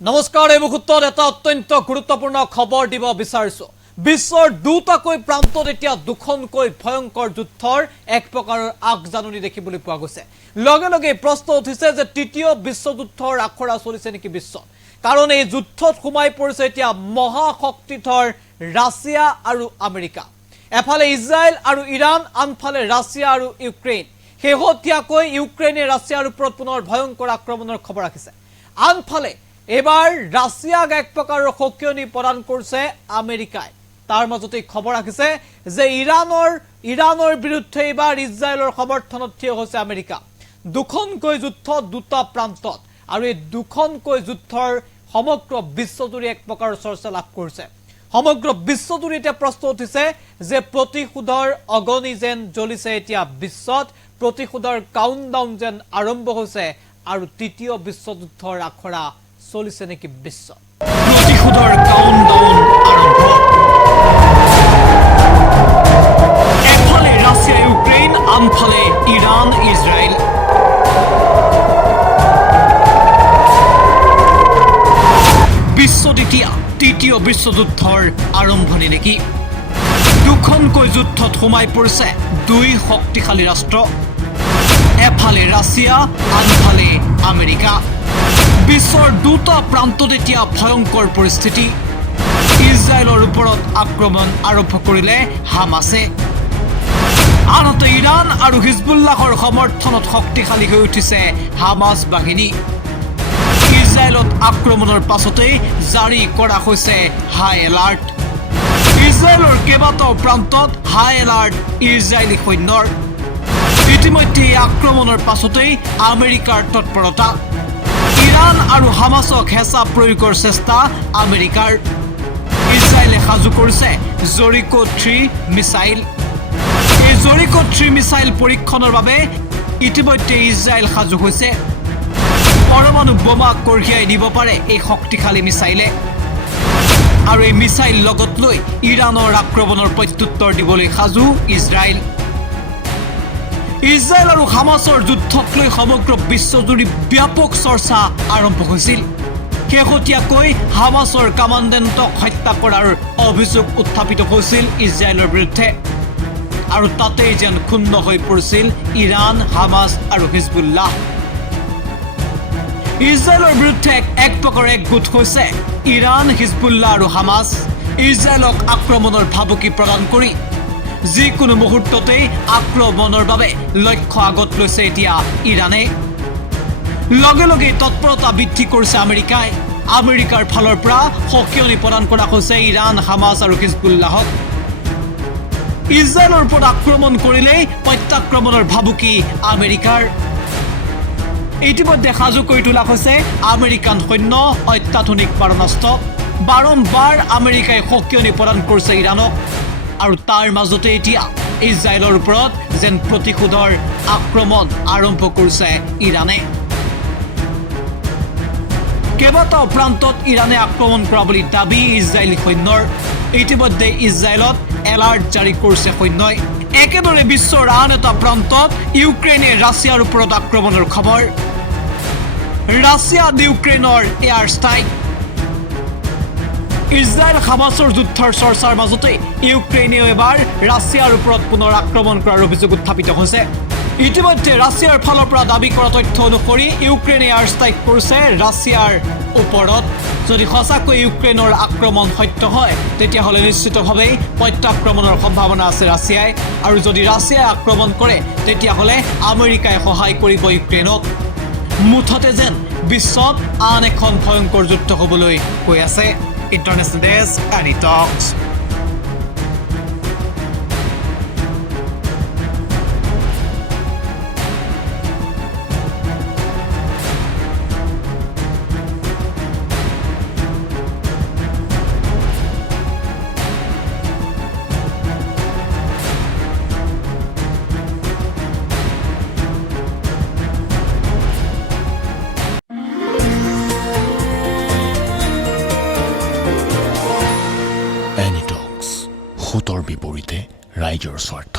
নমস্কাৰ এই মুহূৰ্তত এটা অত্যন্ত গুৰুত্বপূৰ্ণ খবৰ দিব বিচাৰিছো বিশ্বৰ দুটাকৈ প্ৰান্তত এতিয়া দুখনকৈ ভয়ংকৰ যুদ্ধৰ এক প্ৰকাৰৰ আগজাননী দেখিবলৈ পোৱা গৈছে লগে লগে প্ৰশ্ন উঠিছে যে তৃতীয় বিশ্বযুদ্ধৰ আখৰা চলিছে নেকি বিশ্বত কাৰণ এই যুদ্ধত সোমাই পৰিছে এতিয়া মহাশক্তিধৰ ৰাছিয়া আৰু আমেৰিকা এফালে ইজৰাইল আৰু ইৰাণ আনফালে ৰাছিয়া আৰু ইউক্ৰেইন শেহতীয়াকৈ ইউক্ৰেইনে ৰাছিয়াৰ ওপৰত পুনৰ ভয়ংকৰ আক্ৰমণৰ খবৰ ৰাখিছে আনফালে এবাৰ ৰাছিয়াক এক প্ৰকাৰৰ সকিয়নি প্ৰদান কৰিছে আমেৰিকাই তাৰ মাজতে খবৰ ৰাখিছে যে ইৰাণৰ বিৰুদ্ধে এবাৰ ইজৰাইলৰ সমৰ্থনত থিয় হৈছে আমেৰিকা দুখনকৈ যুদ্ধ দুটা প্ৰান্তত আৰু এই দুখনকৈ যুদ্ধৰ সমগ্ৰ বিশ্বজুৰি এক প্ৰকাৰৰ চৰ্চা লাভ কৰিছে সমগ্ৰ বিশ্বজুৰি এতিয়া প্ৰশ্ন উঠিছে যে প্ৰতিশোধৰ অগনি যেন জ্বলিছে এতিয়া বিশ্বত প্ৰতিশোধৰ কাউণ্টডাউন যেন আৰম্ভ হৈছে আৰু তৃতীয় বিশ্বযুদ্ধৰ আখৰা চলিছে নেকি বিশ্ব প্ৰতিশোধৰ কাউণ্টডাউন আৰম্ভ এফালে ৰাছিয়া ইউক্ৰেইন আনফালে ইৰাণ ইজৰাইল বিশ্বত এতিয়া তৃতীয় বিশ্বযুদ্ধৰ আৰম্ভণি নেকি দুখনকৈ যুদ্ধত সোমাই পৰিছে দুই শক্তিশালী ৰাষ্ট্ৰ এফালে ৰাছিয়া আনফালে আমেৰিকা বিশ্বৰ দুটা প্ৰান্তত এতিয়া ভয়ংকৰ পৰিস্থিতি ইজৰাইলৰ ওপৰত আক্ৰমণ আৰম্ভ কৰিলে হামাছে আনহাতে ইৰাণ আৰু হিজবুল্লাহৰ সমৰ্থনত শক্তিশালী হৈ উঠিছে হামাছ বাহিনী ইজৰাইলত আক্ৰমণৰ পাছতেই জাৰি কৰা হৈছে হাই এলাৰ্ট ইজৰাইলৰ কেইবাটাও প্ৰান্তত হাই এলাৰ্ট ইজৰাইলী সৈন্যৰ ইতিমধ্যে আক্ৰমণৰ পাছতেই আমেৰিকাৰ তৎপৰতা ইৰাণ আৰু হামাছক হেঁচা প্ৰয়োগৰ চেষ্টা আমেৰিকাৰ ইজৰাইলে সাজু কৰিছে জৰিকো 3 মিছাইল এই জৰিকো 3 মিছাইল পৰীক্ষণৰ বাবে ইতিমধ্যে ইজৰাইল সাজু হৈছে পৰমাণু বোমা কঢ়িয়াই দিব পাৰে এই শক্তিশালী মিছাইলে আৰু এই মিছাইল লগত লৈ ইৰাণৰ আক্ৰমণৰ প্ৰত্যুত্তৰ দিবলৈ সাজু ইজৰাইল ইজৰাইল আৰু হামাছৰ যুদ্ধক লৈ সমগ্ৰ বিশ্বজুৰি ব্যাপক চৰ্চা আৰম্ভ হৈছিল শেহতীয়াকৈ হামাছৰ কমাণ্ডেণ্টক হত্যা কৰাৰ অভিযোগ উত্থাপিত হৈছিল ইজৰাইলৰ বিৰুদ্ধে আৰু তাতেই যেন ক্ষুণ্ণ হৈ পৰিছিল ইৰাণ হামাছ আৰু হিজবুল্লাহ ইজৰাইলৰ বিৰুদ্ধে এক প্ৰকাৰ একগোট হৈছে ইৰাণ হিজবুল্লাহ আৰু হামাছ ইজৰাইলক আক্ৰমণৰ ভাবুকি প্ৰদান কৰি যিকোনো মুহূৰ্ততেই আক্ৰমণৰ বাবে লক্ষ্য আগত লৈছে এতিয়া ইৰাণে লগে লগে তৎপৰতা বৃদ্ধি কৰিছে আমেৰিকাই আমেৰিকাৰ ফালৰ পৰা সকিয়নি প্ৰদান কৰা হৈছে ইৰাণ হামাছ আৰু হিজবুল্লাহক ইজৰাইলৰ ওপৰত আক্ৰমণ কৰিলেই প্ৰত্যাক্ৰমণৰ ভাবুকি আমেৰিকাৰ ইতিমধ্যে সাজু কৰি তোলা হৈছে আমেৰিকান সৈন্য অত্যাধুনিক মাৰণাস্ত্ৰ বাৰম্বাৰ আমেৰিকাই সকিয়নি প্ৰদান কৰিছে ইৰাণক আৰু তাৰ মাজতে এতিয়া ইজৰাইলৰ ওপৰত যেন প্ৰতিশোধৰ আক্ৰমণ আৰম্ভ কৰিছে ইৰাণে কেইবাটাও প্ৰান্তত ইৰাণে আক্ৰমণ কৰা বুলি দাবী ইজৰাইলী সৈন্যৰ ইতিমধ্যে ইজৰাইলত এলাৰ্ট জাৰি কৰিছে সৈন্যই একেদৰে বিশ্বৰ আন এটা প্ৰান্তত ইউক্ৰেইনে ৰাছিয়াৰ ওপৰত আক্ৰমণৰ খবৰ ৰাছিয়া ইউক্ৰেইনৰ এয়াৰ ষ্ট্ৰাইক ইজৰাইল হামাছৰ যুদ্ধৰ চৰ্চাৰ মাজতে ইউক্ৰেইনেও এবাৰ ৰাছিয়াৰ ওপৰত পুনৰ আক্ৰমণ কৰাৰ অভিযোগ উত্থাপিত হৈছে ইতিমধ্যে ৰাছিয়াৰ ফালৰ পৰা দাবী কৰা তথ্য অনুসৰি ইউক্ৰেইনে এয়াৰ ষ্ট্ৰাইক কৰিছে ৰাছিয়াৰ ওপৰত যদি সঁচাকৈ ইউক্ৰেইনৰ আক্ৰমণ সত্য হয় তেতিয়াহ'লে নিশ্চিতভাৱেই প্ৰত্যাক্ৰমণৰ সম্ভাৱনা আছে ৰাছিয়াই আৰু যদি ৰাছিয়াই আক্ৰমণ কৰে তেতিয়াহ'লে আমেৰিকাই সহায় কৰিব ইউক্ৰেইনক মুঠতে যেন বিশ্বত আন এখন ভয়ংকৰ যুদ্ধ হ'বলৈ গৈ আছে International Desk and it talks. ভোটৰ বিপৰীতে ৰাইজৰ স্বাৰ্থ